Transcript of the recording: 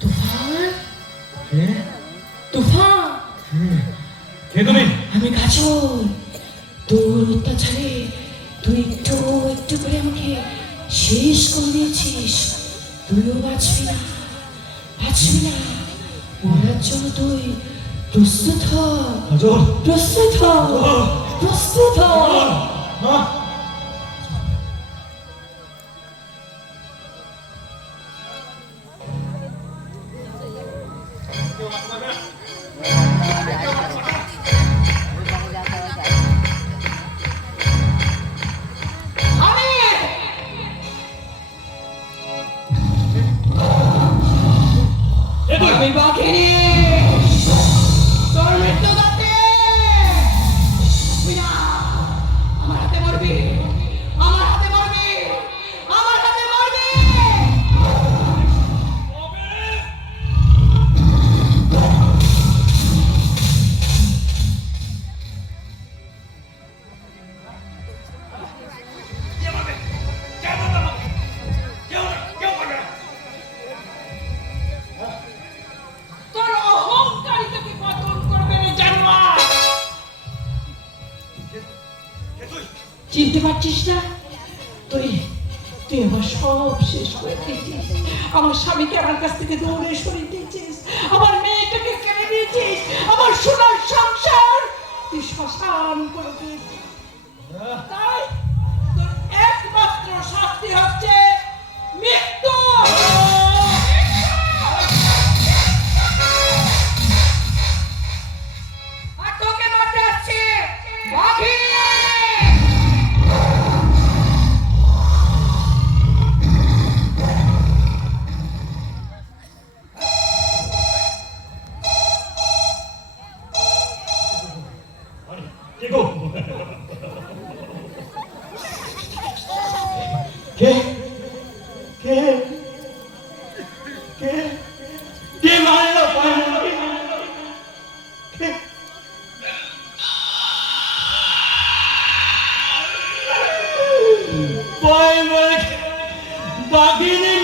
তুফান, কে? তুফান, কে তুমি? আমি গাজন। তোর অত্যাচারে তুই একটু একটু করে আমাকে শেষ করে দিয়েছিস। তুইও বাঁচবি না, বাঁচবি না। মরার জন্য তুই প্রস্তুত হ, কাজল, প্রস্তুত হ, প্রস্তুত হ। মা, আমি বাঘিনী, তোর মৃত্যু দাতে। তুই না, আমার হাতে মরবি, আমার হাতে মরবি, আমার হাতে মরবি। তোর অহংকারই তোকে পতন করবে রে জানোয়ার। চিনতে পারছিস না? তুই তুই আমার সব শেষ করে দিয়েছিস। আমার স্বামীকে আমার কাছ থেকে দৌড়ে সরিয়ে দিয়েছিস, আমার মেয়েটাকে কেড়ে নিয়েছিস, আমার সোনার সংসার তুই শ্মশান করে দিয়েছিস। তাই তোর একমাত্র শাস্তি হচ্ছে মৃত্যু। আর তোকে মারতে আসছে বাঘিনী। কে গো? কে? কে? কে? কে মারলো পায়লকে? কে? পায়লকে বাঘিনী